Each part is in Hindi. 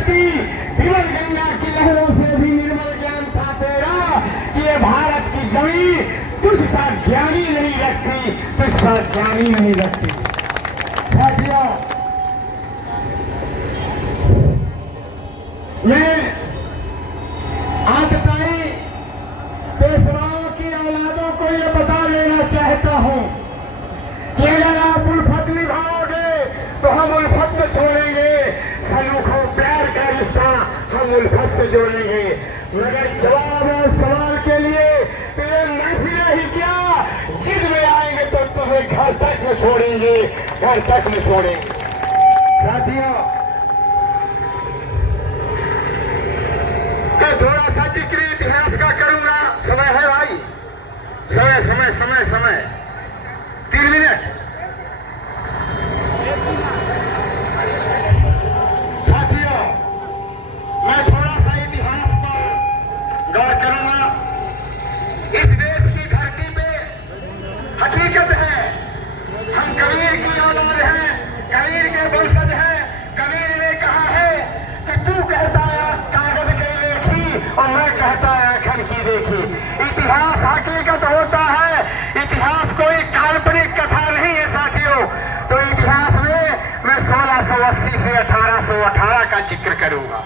व्यक्ति विमल गंगा की लहरों से भी निर्मल ज्ञान था तेरा कि ये भारत की जमीन तुझसा ज्ञानी नहीं रखती, तुझसा ज्ञानी नहीं रखती। साथियों, मैं आतताई पेशवाओं की औलादों को ये बता देना चाहता हूं कि अगर आप उल्फत निभाओगे तो हम उल्फत में छोड़ेंगे, सलूखों प्यार का रिश्ता हम उल्फत से जोड़ेंगे। मगर जवाब और सवाल के लिए तो ये महफिल ही क्या, जिद में आएंगे तो तुम्हें घर तक में छोड़ेंगे, घर तक में छोड़ेंगे। साथियों, मैं थोड़ा सा जिक्र इतिहास का करूंगा। समय है भाई, समय समय समय समय 3 मिनट। साथियों, मैं थोड़ा सा इतिहास पर गौर करूंगा। इस देश की धरती पे हकीकत है, हम कबीर की औलाद हैं, कबीर के वंशज हैं। कबीर ने कहा है कि तू कहता है कागज के लेखी और मैं कहता है आंखन की देखी। इतिहास हकीकत होता है, इतिहास कोई काल्पनिक कथा नहीं है साथियों। तो इतिहास में मैं 1680 से 1818 का जिक्र करूंगा।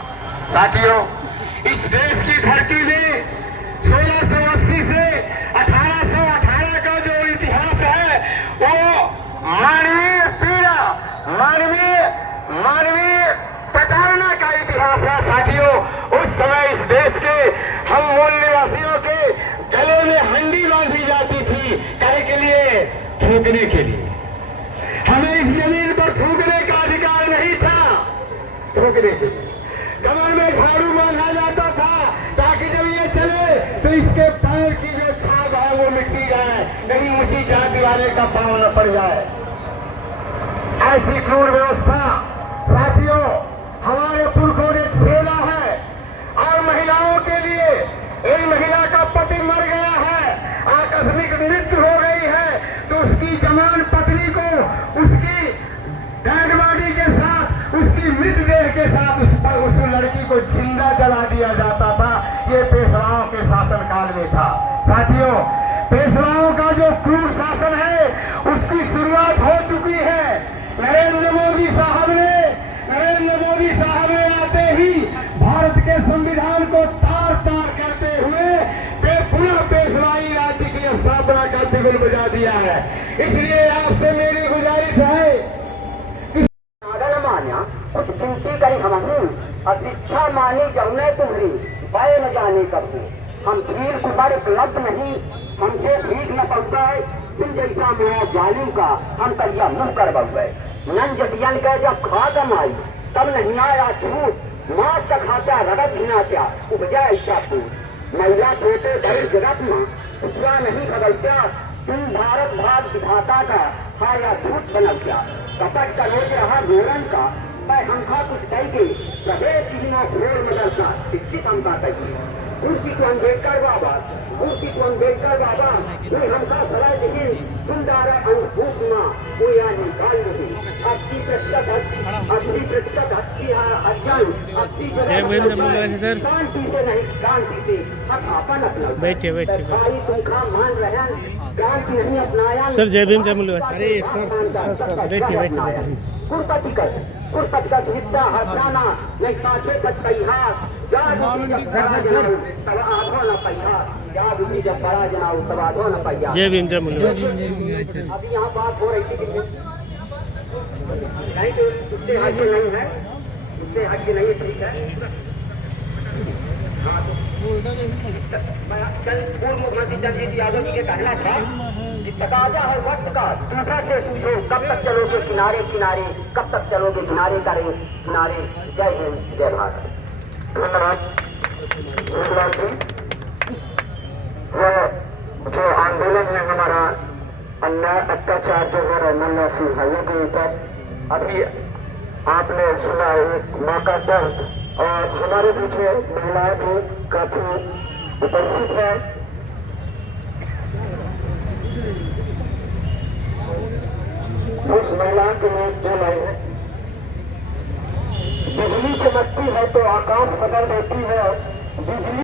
साथियों, इस देश की धरती में 1680 से 1818 का जो इतिहास है वो मानवीय पीड़ा, मानवीय प्रताड़ना का इतिहास है। साथियों, उस समय इस देश के हम मूल निवासियों के गले में हंडी बांधी जाती थी, काहे के लिए? थूकने के लिए। हमें इस जमीन पर थूकने का अधिकार नहीं था, थूकने के लिए। कमर में झाड़ू बांधा जाता था ताकि जब ये चले तो इसके पैर की जो छाप है वो मिट्टी जाए, कहीं ऊंची जाति वाले का पांव न पड़ जाए। ऐसी क्रूर व्यवस्था साथियों हमारे पुरखों ने झेला है। और महिलाओं के लिए, एक महिला का पति मर गया है, आकस्मिक मृत्यु हो गई है, तो उसकी जवान पत्नी को उसकी डेड बॉडी के साथ, उसकी मृतदेह के साथ उस लड़की को जिंदा जला दिया जाता था। ये पेशवाओं के शासन काल में था। साथियों, पेशवाओं का जो क्रूर शासन है उसकी शुरुआत हो चुकी है। नरेंद्र मोदी साहब ने आते ही भारत के संविधान को तार तार करते हुए पुनः पेशवाई राज्य की स्थापना का बिगुल बजा दिया है। इसलिए आपसे मेरी गुजारिश है कि मान्या कुछ गिनती करी हम अशिक्षा मानी जमुने तुम्हारी वह न जाने कब हम भीड़ कुबर उपलब्ध नहीं, हमसे भीख न पहुंचाए तुम जैसा मैं जालिम का हम करिया मुंह कर गए। नन जटियन के जब खा कमाई तब नहीं आया छूट, मांस का खाचा रगत घिना क्या उपजा ऐसा फूट। महिला छोटे भाई जगत में दूसरा नहीं बदलता, तुम भारत भाग विधाता का हा या झूठ बनल क्या। कपट का रोज रहा गोरन का मैं हमका कुछ कहेंगे प्रदेश तीनों घोर मदरसा शिक्षित हमका कहिए। उनकी तो अम्बेडकर बाबा, उनकी तो अम्बेडकर बाबा कोई हमका सलाह दिए तुम दारा अंगभूत माँ कोई यहाँ निकाल नहीं। 80% हत्ती अज्ञान 80% शांति से नहीं क्रांति से हम अपन अपना सरकारी सुखा मान रहे क्रांति नहीं अपनाया। सर जय भीम जय मूल्य। अरे सर बैठिए कुर्पत का हिस्सा हटाना नहीं पाछे बच गई हाथ जब आधो न पैया जब बड़ा जनाओ तब आधो न पैया। जय भीम जय मूल्य। अभी यहाँ बात हो रही थी कि नहीं तो उससे हट नहीं है, उससे हट नहीं है, ठीक है। कल पूर्व मुख्यमंत्री चंद्रजीत यादव जी के कहना था कि तकाजा है वक्त का, दूसरा से पूछो कब तक चलोगे किनारे किनारे, कब तक चलोगे किनारे किनारे। जय हिंद जय भारत। धन्यवाद। जो आंदोलन है हमारा अन्याय अत्याचार जो हो रहा है मन्ना सिंह भाइयों के ऊपर, अभी आपने सुना एक माँ का दर्द, और हमारे बीच में महिलाएं भी काफी उपस्थित है। उस महिला के लिए जो है बिजली चमकती चमकती है तो आकाश बदल देती है, बिजली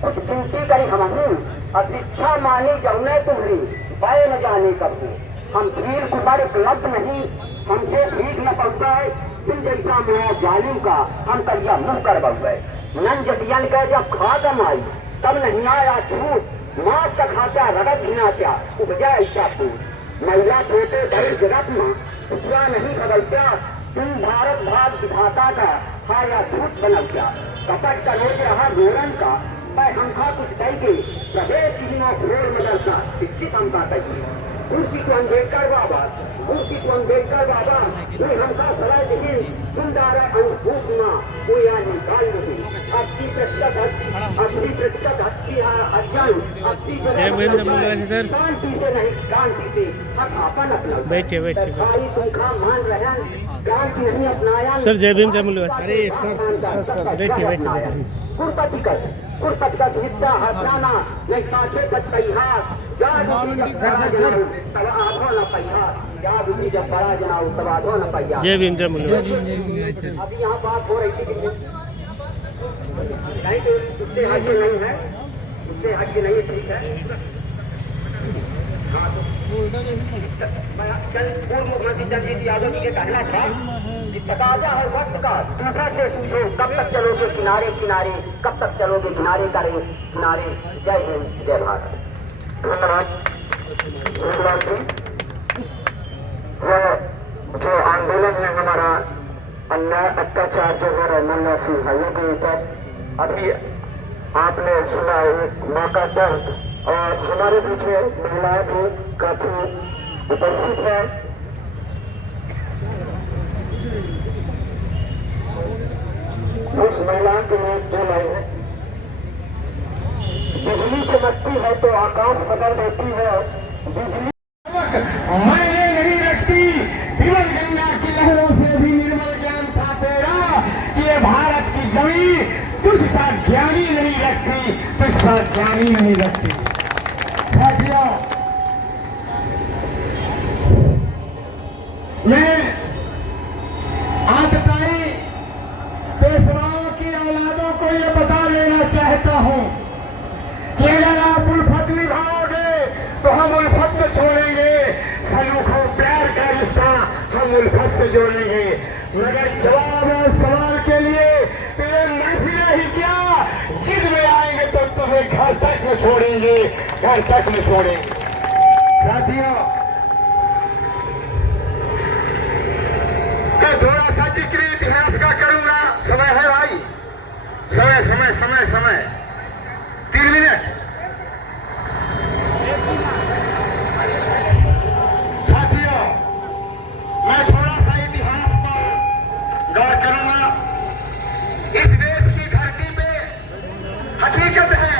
कुछ गिनती करी हम शिक्षा मानी जौने तुम्हारी वह न जाने कब हो। हम भीड़ को बड़े उपलब्ध नहीं, हमसे भीख न पहुंचाए तुम जैसा मैं जालिम का हम करिया मुंह कर गए। नन जटियन के जब खा कमाई तब नहीं आया छूट, मास का खाचा रगत घिना क्या उपजा ऐसा फूट। महिला छोटे बड़े जगत में उसका नहीं बदलता, तुम भारत भाग विधाता का हा या झूठ बनल क्या। कपट का रोज रहा गोरन का मैं हमका कुछ कहेंगे, प्रवेश तीनों घोर मदरसा शिक्षित हमका कहेंगे। मूर्ति को अम्बेडकर बाबा, मूर्ति को अम्बेडकर बाबा कोई हमका सलाह देगी, तुम दारा अंगभूत माँ कोई आज निकाल नहीं। 80% अच्छी अज्ञान 80% शांति से नहीं क्रांति से हम अपन अपना बैठिए बैठिए मान रहे क्रांति नहीं अपनाया। सर जय भीम जय मूल्य। अरे सर बैठिए बैठिए। कुरपतिकत हिस्सा हटाना नहीं पाछे कच कहिहार जा तब आधो न पहिहार या बुद्धि जब बड़ा जनाओ तब आधो न पहिहार। जय भीम जय मूल्य। अभी यहाँ बात हो रही थी कि नहीं तो उससे आगे नहीं है, उससे आगे नहीं, ठीक है। हाँ तो कल पूर्व मुख्यमंत्री चंद्रजीत यादव जी के कहना था कि तकाजा है वक्त का, दूसरा से पूछो कब तक चलोगे किनारे किनारे, कब तक चलोगे किनारे करे किनारे। जय हिंद जय भारत। धन्यवाद। धन्यवाद जी। वो जो आंदोलन है हमारा अन्याय अत्याचार जो हो रहा है मन्ना सिंह भाइयों के ऊपर, अभी आपने सुना एक माँ का दर्द, और हमारे बीच में महिलाएं भी काफी उपस्थित है। उस महिलाओं के लिए जो लाइन है, बिजली चमकती है तो आकाश बदल देती है, बिजली मैंने नहीं रखती। विमल गंगा की लहरों से भी निर्मल ज्ञान था तेरा, कि ये भारत की जमीन तुझसा ज्ञानी नहीं रखती, तुझसा ज्ञानी नहीं रखती। साथियों, मैं आतताई पेशवाओं की औलादों को ये बता लेना चाहता हूं कि अगर आप उल्फत निभाओगे तो हम उल्फत में छोड़ेंगे, सलूखों प्यार का रिश्ता हम उल्फत से जोड़ेंगे। मगर जवाब और सवाल के लिए तो ये महफिल ही क्या, जिद में आएंगे तो तुम्हें घर तक में छोड़ेंगे, घर तक में छोड़ेंगे। साथियों, मैं थोड़ा सा जिक्र इतिहास का करूंगा, समय है भाई, समय समय समय समय 3 मिनट। साथियों, मैं थोड़ा सा इतिहास पर गौर करूंगा। इस देश की धरती पे हकीकत है,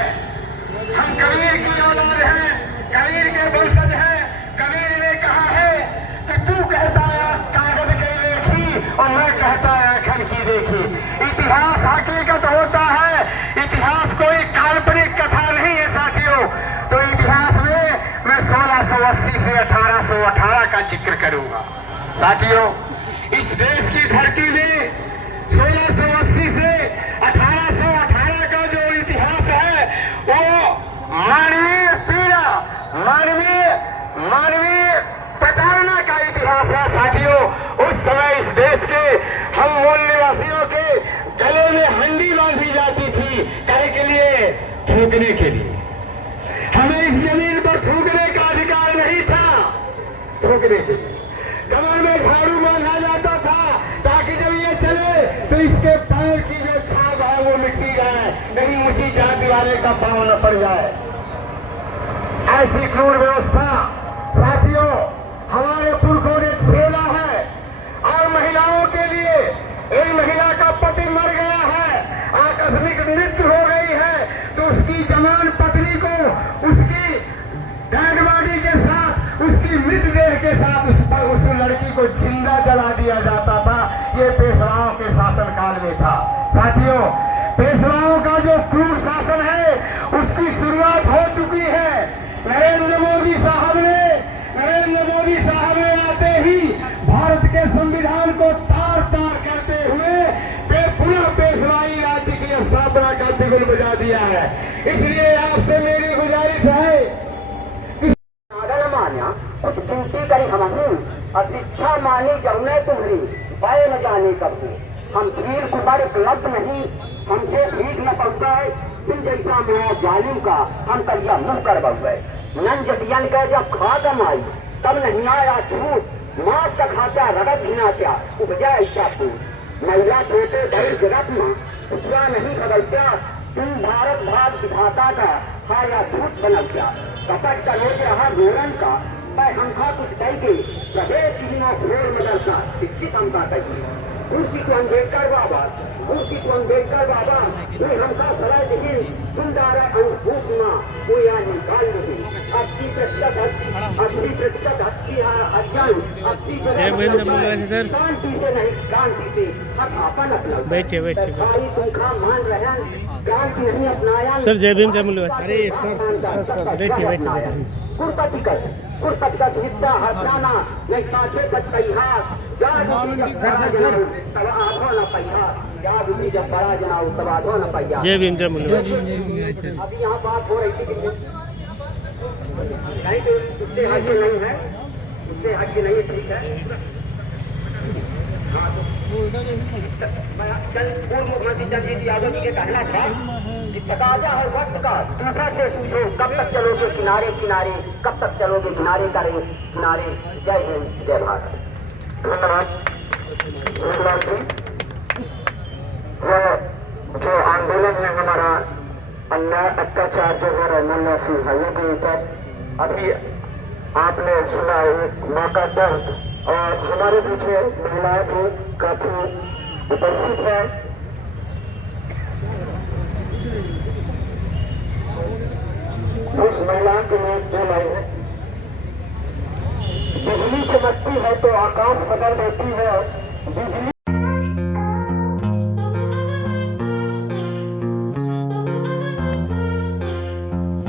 हम कबीर की औलाद हैं, कबीर के वंशज हैं। कबीर ने कहा है कि तू कहता है कागज की लेखी और मैं कहता है अखन की देखी। इतिहास हकीकत होता है, इतिहास कोई काल्पनिक कथा नहीं है साथियों। तो इतिहास में मैं 1680 से 1818 का जिक्र करूंगा। साथियों, इस देश की धरती में 1680 से 1818 का जो इतिहास है वो मानवीय पीड़ा, मानवीय मानवीय प्रताड़ना का इतिहास है साथियों। उस समय इस देश के हम मूल निवासियों के गले में हंडी बांधी जाती थी, काहे के लिए? थूकने के लिए। हमें इस जमीन पर थूकने का अधिकार नहीं था, थूकने के लिए। कमर में झाड़ू बांधा जाता था ताकि जब ये चले तो इसके पैर की जो छाप है वो मिट्टी जाए, कहीं ऊंची जाति वाले का पांव न पड़ जाए। ऐसी क्रूर व्यवस्था साथियों हमारे पुरखों ने झेला है। और महिलाओं के लिए एक महिला का पति मर गया है, आकस्मिक मृत्यु हो गई है, तो उसकी जवान पत्नी को उसकी डेड बॉडी के साथ, उसकी मृतदेह के साथ उस लड़की को जिंदा जला दिया जाता था। ये पेशवाओं के शासन काल में था साथियों। पेशवाओं का जो क्रूर शासन है उसकी शुरुआत हो चुकी है। नरेंद्र मोदी साहब ने आते ही भारत के संविधान को तार तार करते हुए पुनः पेशवाई राज्य की स्थापना का बिगुल बजा दिया है। इसलिए आपसे मेरी गुजारिश है कि मान्या कुछ गिनती करी हम अशिक्षा मानी जमुने तुम्हारी भय न जाने कब हम भीड़ कुबर उपलब्ध नहीं, हमसे भीख न पहुंचाए तुम जैसा मैं जालिम का हम करिया मुंह कर गए। नन जटियन के जब खा कमाई तब नहीं आया झूठ, मांस का खाचा रगत घिना क्या उपजा ऐसा फूट। महिला छोटे बड़ी जगत में उतरा नहीं खबर क्या, तुम भारत भाग विधाता का हा या झूठ बनल क्या। कपट का रोज रहा गोरन का मैं हमका कुछ कह के प्रदेश की घोर मदरसा शिक्षित हमका कहिए। मूर्ति को अम्बेडकर बाबा, मूर्ति को अम्बेडकर बाबा कोई हमका सलाह नहीं, तुम दारा अंगभूत माँ कोई आज निकाल नहीं। 80% अज्ञान 80% शांति से नहीं क्रांति से हम अपन अपना बैठिए सुखा मान रहे क्रांति नहीं अपनाया। सर जय भीम जय मूल्य। अरे सर बैठिए। कुर्पतिगत हिस्सा हटाना नहीं पाछे कच कई हाथ जा तब आधो न पहिया, या बुद्धि जब बड़ा जनाओ तब आधो न पहिया। जय भीम जय मूल्य। अभी यहाँ बात हो रही थी कि नहीं तो उससे आगे नहीं है, उससे आगे नहीं है, ठीक है। कल पूर्व मुख्यमंत्री चंद्रजीत यादव जी के कहना था कि तकाजा है वक्त का, दूसरा से पूछो कब तक चलोगे किनारे किनारे, कब तक चलोगे किनारे करे किनारे। जय हिंद जय भारत। धन्यवाद। जो आंदोलन है हमारा अन्याय अत्याचार जो हो रहा है मन्ना सिंह भाइयों के ऊपर, अभी आपने सुना एक माँ का दर्द, और हमारे बीच में महिलाएं भी काफी उपस्थित है। उस महिलाओं के लिए जो लाई है, बिजली चमकती है तो आकाश बदल देती है, बिजली